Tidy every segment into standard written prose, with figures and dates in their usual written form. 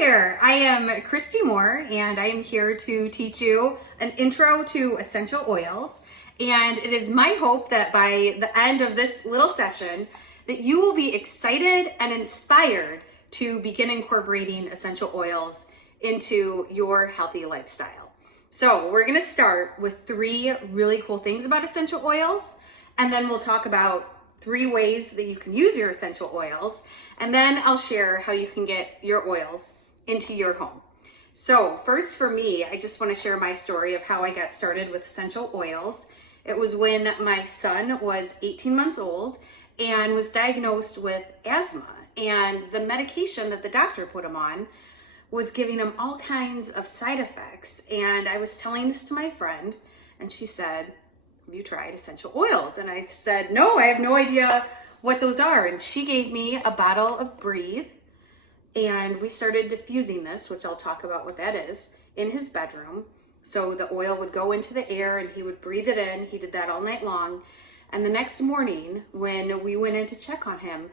there, I am Christy Moore and I am here to teach you an intro to essential oils. And it is my hope that by the end of this little session that you will be excited and inspired to begin incorporating essential oils into your healthy lifestyle. So we're gonna start with 3 really cool things about essential oils, and then we'll talk about 3 ways that you can use your essential oils, and then I'll share how you can get your oils into your home. So first for me, I just want to share my story of how I got started with essential oils. It was when my son was 18 months old and was diagnosed with asthma, and the medication that the doctor put him on was giving him all kinds of side effects. And I was telling this to my friend, and she said, "Have you tried essential oils?" And I said, "No, I have no idea what those are." And she gave me a bottle of Breathe, and we started diffusing this, which I'll talk about what that is, in his bedroom. So the oil would go into the air and he would breathe it in. He did that all night long. And the next morning, when we went in to check on him,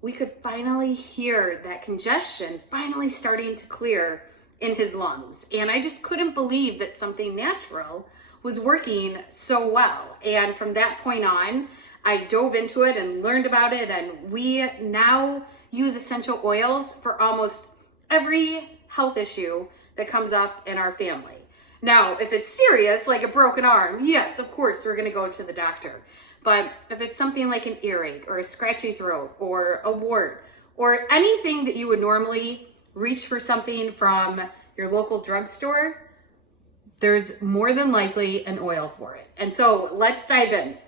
we could finally hear that congestion finally starting to clear in his lungs. And I just couldn't believe that something natural was working so well. And from that point on, I dove into it and learned about it, and we now use essential oils for almost every health issue that comes up in our family. Now, if it's serious, like a broken arm, yes, of course, we're gonna go to the doctor. But if it's something like an earache or a scratchy throat or a wart or anything that you would normally reach for something from your local drugstore, there's more than likely an oil for it. And so let's dive in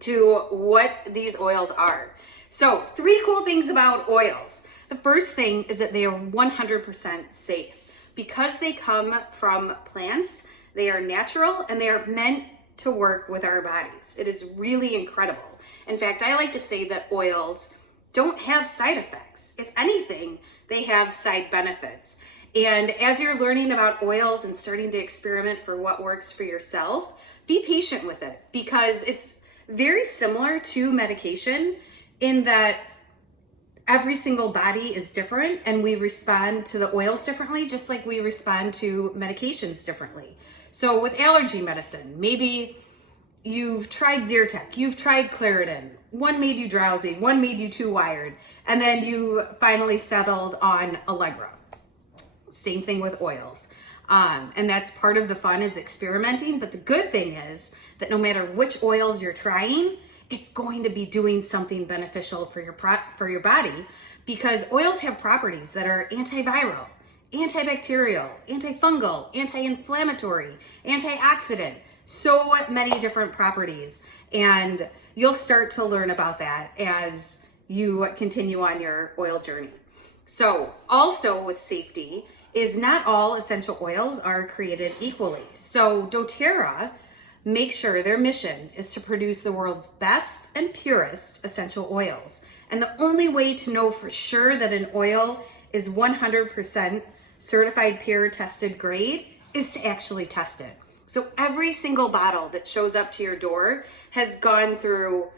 to what these oils are. So 3 cool things about oils. The first thing is that they are 100% safe. Because they come from plants, they are natural and they are meant to work with our bodies. It is really incredible. In fact, I like to say that oils don't have side effects. If anything, they have side benefits. And as you're learning about oils and starting to experiment for what works for yourself, be patient with it, because it's very similar to medication in that every single body is different and we respond to the oils differently, just like we respond to medications differently. So with allergy medicine, maybe you've tried Zyrtec, you've tried Claritin, one made you drowsy, one made you too wired, and then you finally settled on Allegra. Same thing with oils. And that's part of the fun, is experimenting. But the good thing is that no matter which oils you're trying, it's going to be doing something beneficial for your body, because oils have properties that are antiviral, antibacterial, antifungal, anti-inflammatory, antioxidant, so many different properties. And you'll start to learn about that as you continue on your oil journey. So also with safety is not all essential oils are created equally. So doTERRA makes sure their mission is to produce the world's best and purest essential oils. And the only way to know for sure that an oil is 100% certified pure tested grade is to actually test it. So every single bottle that shows up to your door has gone through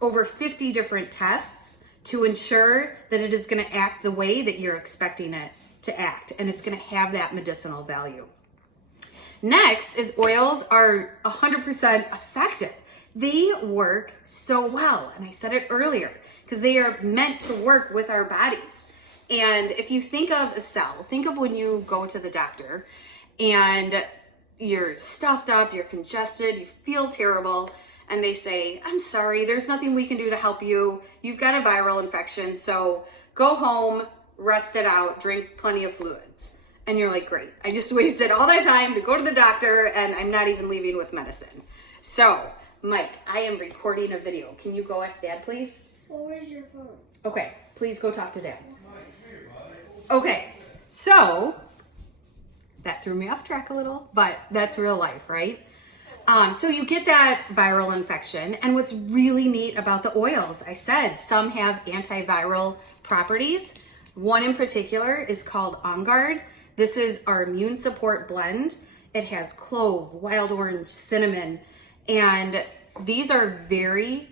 over 50 different tests to ensure that it is going to act the way that you're expecting it to act, and it's going to have that medicinal value. Next is oils are 100% effective. They work so well, and I said it earlier, because they are meant to work with our bodies. And if you think of a cell, think of when you go to the doctor and you're stuffed up, you're congested, you feel terrible, and they say, "I'm sorry, there's nothing we can do to help you. You've got a viral infection, so go home, rest it out, drink plenty of fluids." And you're like, "Great, I just wasted all that time to go to the doctor and I'm not even leaving with medicine." So, Mike, I am recording a video. Can you go ask Dad, please? Well, where's your phone? Okay, please go talk to Dad. Okay, so that threw me off track a little, but that's real life, right? So you get that viral infection, and what's really neat about the oils, I said some have antiviral properties. One in particular is called On Guard. This is our immune support blend. It has clove, wild orange, cinnamon, and these are very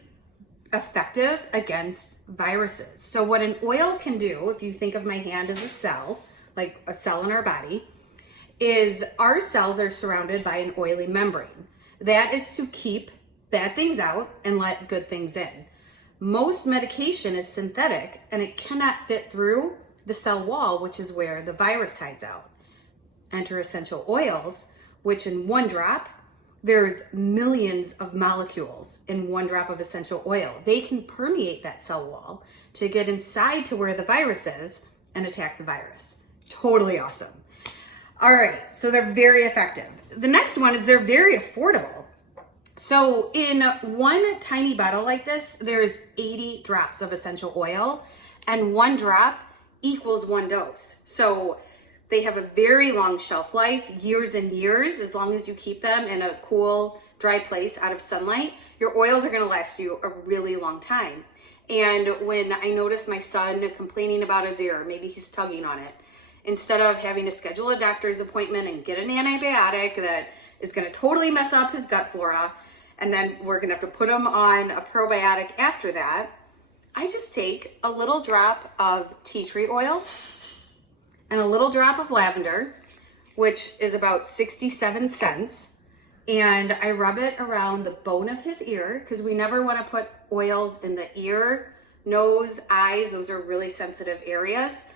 effective against viruses. So what an oil can do, if you think of my hand as a cell, like a cell in our body, is our cells are surrounded by an oily membrane. That is to keep bad things out and let good things in. Most medication is synthetic and it cannot fit through the cell wall, which is where the virus hides out. Enter essential oils, which in one drop, there's millions of molecules in one drop of essential oil. They can permeate that cell wall to get inside to where the virus is and attack the virus. Totally awesome. All right, so they're very effective. The next one is they're very affordable. So in one tiny bottle like this, there's 80 drops of essential oil, and one drop equals one dose. So they have a very long shelf life, years and years, as long as you keep them in a cool, dry place out of sunlight. Your oils are gonna last you a really long time. And when I noticed my son complaining about his ear, maybe he's tugging on it, instead of having to schedule a doctor's appointment and get an antibiotic that is gonna totally mess up his gut flora, and then we're gonna have to put him on a probiotic after that, I just take a little drop of tea tree oil and a little drop of lavender, which is about 67 cents. And I rub it around the bone of his ear, because we never want to put oils in the ear, nose, eyes. Those are really sensitive areas.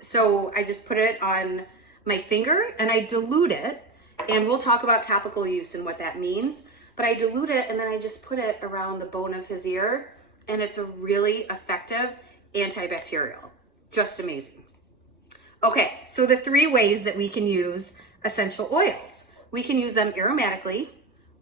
So I just put it on my finger and I dilute it. And we'll talk about topical use and what that means. But I dilute it and then I just put it around the bone of his ear. And it's a really effective antibacterial. Just amazing. Okay, so the 3 ways that we can use essential oils. We can use them aromatically,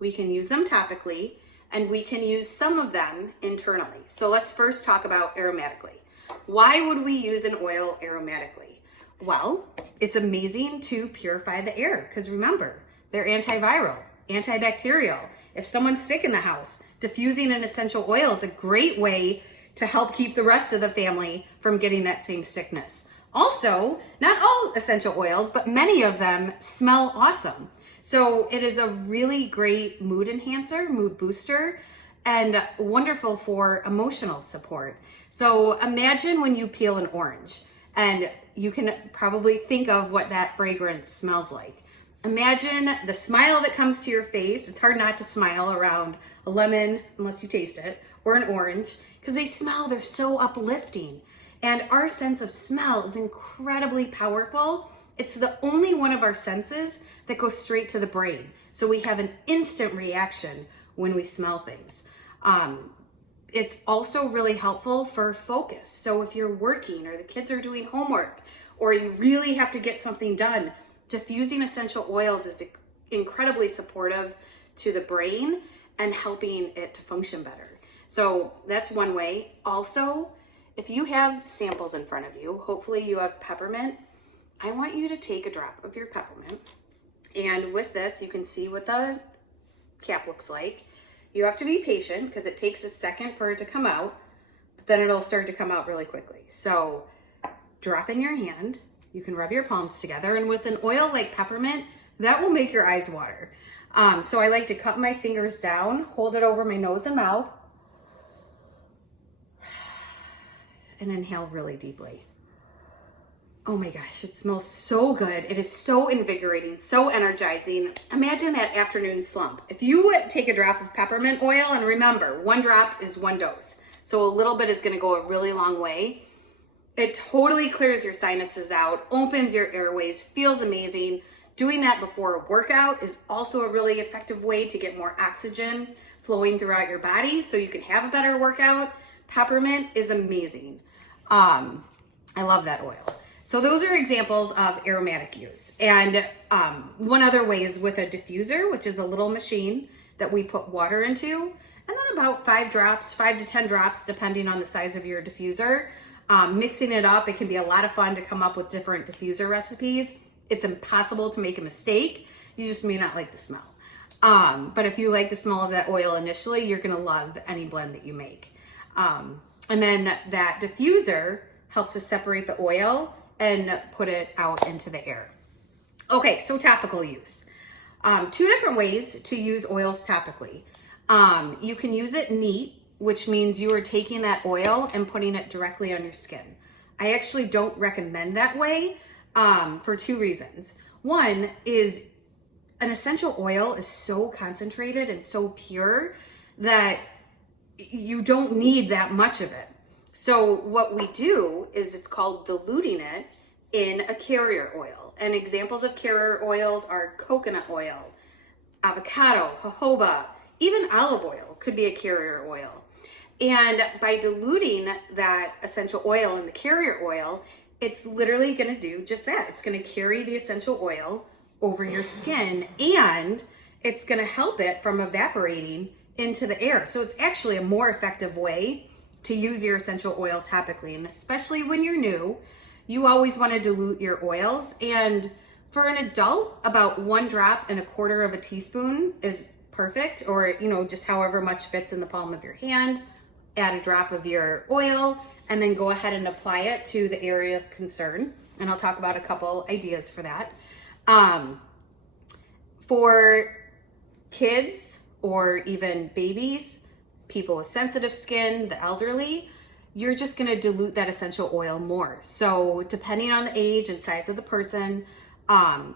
we can use them topically, and we can use some of them internally. So let's first talk about aromatically. Why would we use an oil aromatically? Well, it's amazing to purify the air, because remember, they're antiviral, antibacterial. If someone's sick in the house, diffusing an essential oil is a great way to help keep the rest of the family from getting that same sickness. Also, not all essential oils, but many of them smell awesome. So it is a really great mood enhancer, mood booster, and wonderful for emotional support. So imagine when you peel an orange, and you can probably think of what that fragrance smells like. Imagine the smile that comes to your face. It's hard not to smile around a lemon, unless you taste it, or an orange, because they're so uplifting. And our sense of smell is incredibly powerful. It's the only one of our senses that goes straight to the brain. So we have an instant reaction when we smell things. It's also really helpful for focus. So if you're working or the kids are doing homework or you really have to get something done, diffusing essential oils is incredibly supportive to the brain and helping it to function better. So that's one way. Also, if you have samples in front of you, hopefully you have peppermint, I want you to take a drop of your peppermint. And with this, you can see what the cap looks like. You have to be patient because it takes a second for it to come out, but then it'll start to come out really quickly. So drop in your hand. You can rub your palms together. And with an oil like peppermint, that will make your eyes water. So I like to cup my fingers down, hold it over my nose and mouth, and inhale really deeply. Oh my gosh, it smells so good. It is so invigorating, so energizing. Imagine that afternoon slump. If you take a drop of peppermint oil, and remember, one drop is one dose, so a little bit is gonna go a really long way. It totally clears your sinuses out, opens your airways, feels amazing. Doing that before a workout is also a really effective way to get more oxygen flowing throughout your body so you can have a better workout. Peppermint is amazing. I love that oil. So those are examples of aromatic use. And one other way is with a diffuser, which is a little machine that we put water into, and then about 5 to 10 drops, depending on the size of your diffuser. Mixing it up, it can be a lot of fun to come up with different diffuser recipes. It's impossible to make a mistake. You just may not like the smell. But if you like the smell of that oil initially, you're gonna love any blend that you make. And then that diffuser helps us separate the oil and put it out into the air. Okay, so topical use. 2 different ways to use oils topically. You can use it neat, which means you are taking that oil and putting it directly on your skin. I actually don't recommend that way. for two reasons. One is an essential oil is so concentrated and so pure that you don't need that much of it. So what we do is it's called diluting it in a carrier oil. And examples of carrier oils are coconut oil, avocado, jojoba, even olive oil could be a carrier oil. And by diluting that essential oil in the carrier oil, it's literally going to do just that. It's going to carry the essential oil over your skin, and it's going to help it from evaporating into the air. So it's actually a more effective way to use your essential oil topically. And especially when you're new, you always want to dilute your oils. And for an adult, about 1 drop and 1/4 teaspoon is perfect, or just however much fits in the palm of your hand. Add a drop of your oil and then go ahead and apply it to the area of concern. And I'll talk about a couple ideas for that. For kids or even babies, people with sensitive skin, the elderly, you're just going to dilute that essential oil more. So depending on the age and size of the person,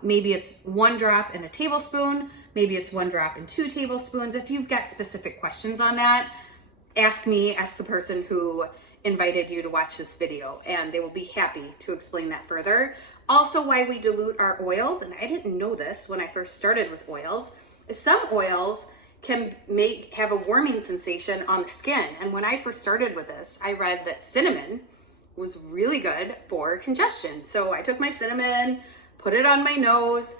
maybe it's 1 drop in a tablespoon, maybe it's 1 drop in 2 tablespoons. If you've got specific questions on that, ask me, ask the person who invited you to watch this video, and they will be happy to explain that further. Also, why we dilute our oils, and I didn't know this when I first started with oils, is some oils can have a warming sensation on the skin. And when I first started with this, I read that cinnamon was really good for congestion. So I took my cinnamon, put it on my nose.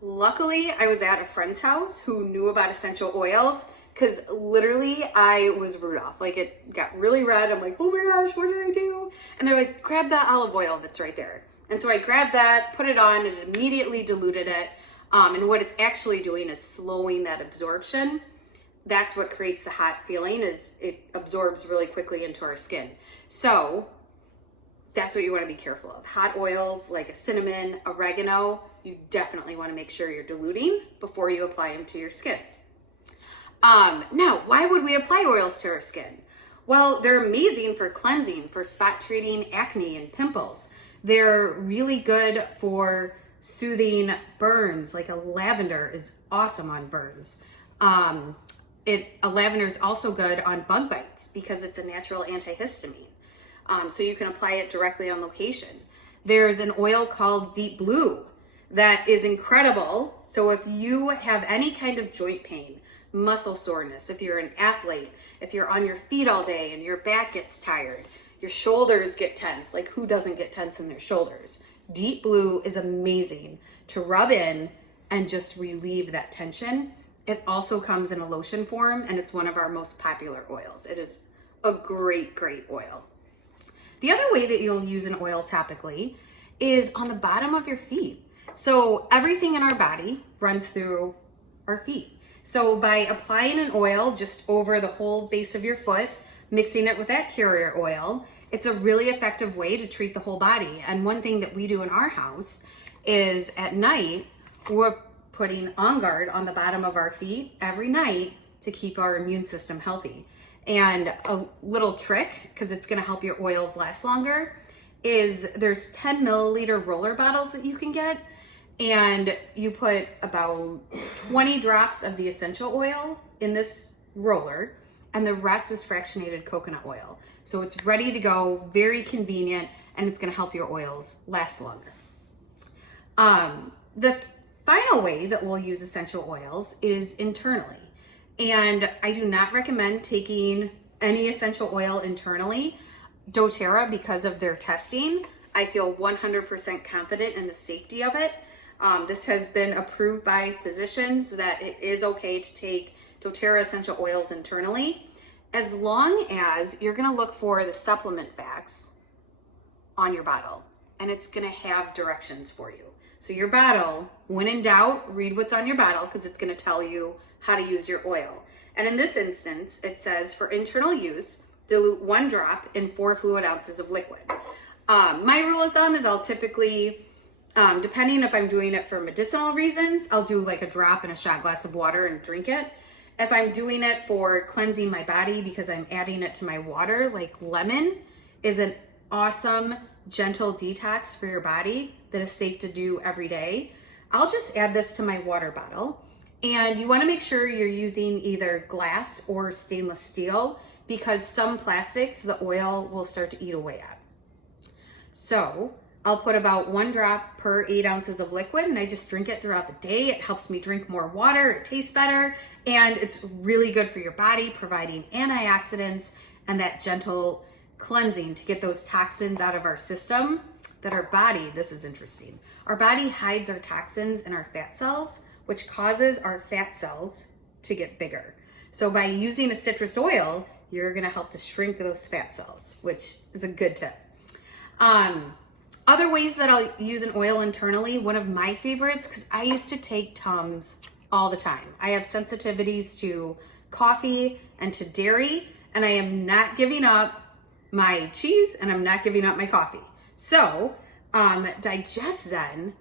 Luckily, I was at a friend's house who knew about essential oils, because literally I was Rudolph. Like, it got really red. I'm like, oh my gosh, what did I do? And they're like, grab that olive oil that's right there. And so I grabbed that, put it on, and it immediately diluted it. And what it's actually doing is slowing that absorption. That's what creates the hot feeling, is it absorbs really quickly into our skin. So that's what you want to be careful of. Hot oils like a cinnamon, oregano, you definitely want to make sure you're diluting before you apply them to your skin. Now, why would we apply oils to our skin? Well, they're amazing for cleansing, for spot treating acne and pimples. They're really good for soothing burns. Like a lavender is awesome on burns. A lavender is also good on bug bites because it's a natural antihistamine. So you can apply it directly on location. There's an oil called Deep Blue that is incredible. So if you have any kind of joint pain, muscle soreness, if you're an athlete, if you're on your feet all day and your back gets tired, your shoulders get tense, like who doesn't get tense in their shoulders? Deep Blue is amazing to rub in and just relieve that tension. It also comes in a lotion form, and it's one of our most popular oils. It is a great, great oil. The other way that you'll use an oil topically is on the bottom of your feet. So everything in our body runs through our feet. So by applying an oil just over the whole base of your foot, mixing it with that carrier oil, it's a really effective way to treat the whole body. And one thing that we do in our house is at night, we're putting On Guard on the bottom of our feet every night to keep our immune system healthy. And a little trick, because it's going to help your oils last longer, is there's 10 milliliter roller bottles that you can get, and you put about 20 drops of the essential oil in this roller, and the rest is fractionated coconut oil. So it's ready to go, very convenient, and it's going to help your oils last longer. The final way that we'll use essential oils is internally. And I do not recommend taking any essential oil internally. doTERRA, because of their testing, I feel 100% confident in the safety of it. This has been approved by physicians that it is okay to take doTERRA essential oils internally, as long as you're going to look for the supplement facts on your bottle, and it's going to have directions for you. So your bottle, when in doubt, read what's on your bottle, because it's going to tell you how to use your oil. And in this instance, it says for internal use, dilute 1 drop in 4 fluid ounces of liquid. My rule of thumb is I'll typically, depending if I'm doing it for medicinal reasons, I'll do like a drop in a shot glass of water and drink it. If I'm doing it for cleansing my body because I'm adding it to my water, like lemon is an awesome gentle detox for your body that is safe to do every day, I'll just add this to my water bottle. And you want to make sure you're using either glass or stainless steel, because some plastics, the oil will start to eat away at. So I'll put about 1 drop per 8 ounces of liquid, and I just drink it throughout the day. It helps me drink more water, it tastes better, and it's really good for your body, providing antioxidants and that gentle cleansing to get those toxins out of our system that our body, this is interesting, our body hides our toxins in our fat cells, which causes our fat cells to get bigger. So by using a citrus oil, you're gonna help to shrink those fat cells, which is a good tip. Other ways that I'll use an oil internally, one of my favorites, because I used to take Tums all the time. I have sensitivities to coffee and to dairy, and I am not giving up my cheese and I'm not giving up my coffee. So DigestZen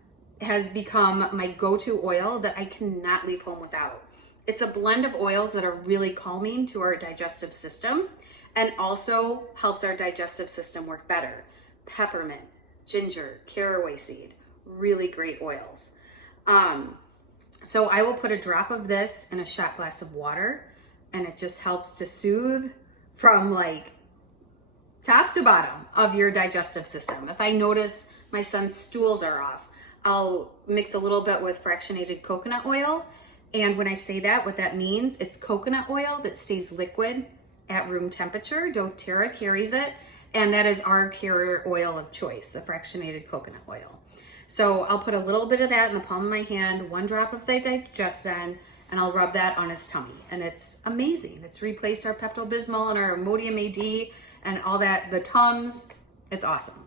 has become my go-to oil that I cannot leave home without. It's a blend of oils that are really calming to our digestive system and also helps our digestive system work better. Peppermint, ginger, caraway seed, really great oils. So I will put a drop of this in a shot glass of water, and it just helps to soothe from like top to bottom of your digestive system. If I notice my son's stools are off, I'll mix a little bit with fractionated coconut oil. And when I say that, what that means, it's coconut oil that stays liquid at room temperature. doTERRA carries it, and that is our carrier oil of choice, the fractionated coconut oil. So I'll put a little bit of that in the palm of my hand, 1 drop of the DigestZen, and I'll rub that on his tummy. And it's amazing. It's replaced our Pepto-Bismol and our Imodium AD and all that, the Tums. It's awesome.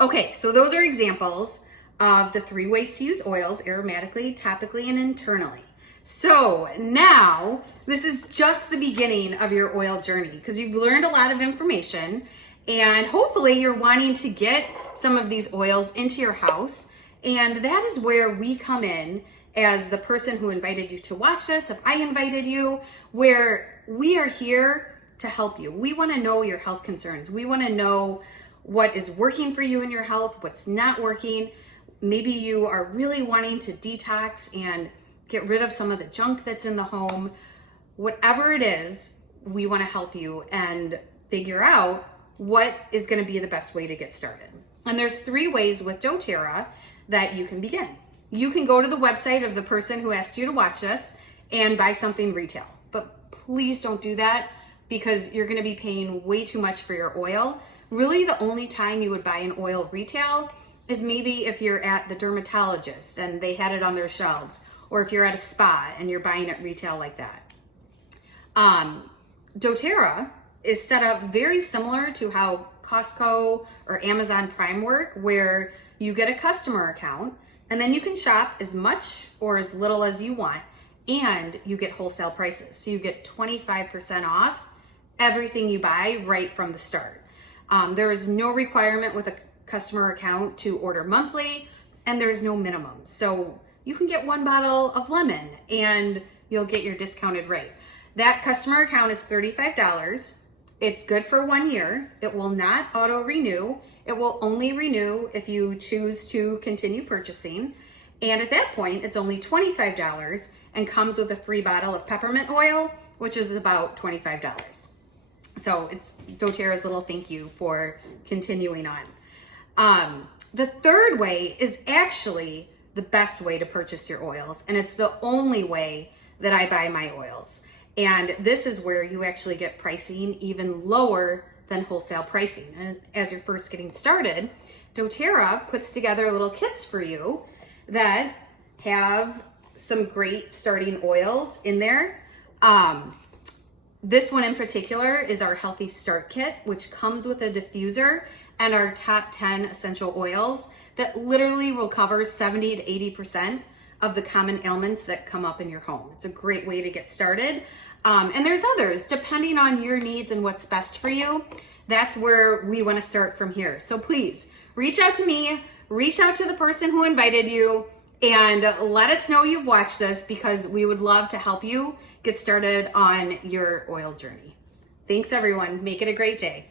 Okay, so those are examples of the 3 ways to use oils: aromatically, topically, and internally. So now this is just the beginning of your oil journey, because you've learned a lot of information and hopefully you're wanting to get some of these oils into your house. And that is where we come in as the person who invited you to watch this. If I invited you, where we are here to help you. We want to know your health concerns. We want to know what is working for you in your health, what's not working. Maybe you are really wanting to detox and get rid of some of the junk that's in the home. Whatever it is, we want to help you and figure out what is going to be the best way to get started. And there's 3 ways with doTERRA that you can begin. You can go to the website of the person who asked you to watch this and buy something retail. But please don't do that, because you're going to be paying way too much for your oil. Really, the only time you would buy an oil retail is maybe if you're at the dermatologist and they had it on their shelves, or if you're at a spa and you're buying it retail like that. doTERRA is set up very similar to how Costco or Amazon Prime work, where you get a customer account and then you can shop as much or as little as you want, and you get wholesale prices. So you get 25% off everything you buy right from the start. There is no requirement with a customer account to order monthly, and there's no minimum. So you can get 1 bottle of lemon and you'll get your discounted rate. That customer account is $35. It's good for 1 year. It will not auto renew. It will only renew if you choose to continue purchasing. And at that point, it's only $25 and comes with a free bottle of peppermint oil, which is about $25. So it's doTERRA's little thank you for continuing on. The 3rd way is actually the best way to purchase your oils, and it's the only way that I buy my oils. And this is where you actually get pricing even lower than wholesale pricing. And as you're first getting started, doTERRA puts together little kits for you that have some great starting oils in there. This one in particular is our Healthy Start Kit, which comes with a diffuser and our top 10 essential oils that literally will cover 70 to 80% of the common ailments that come up in your home. It's a great way to get started. And there's others, depending on your needs and what's best for you. That's where we want to start from here. So please reach out to me, reach out to the person who invited you, and let us know you've watched this, because we would love to help you get started on your oil journey. Thanks everyone. Make it a great day.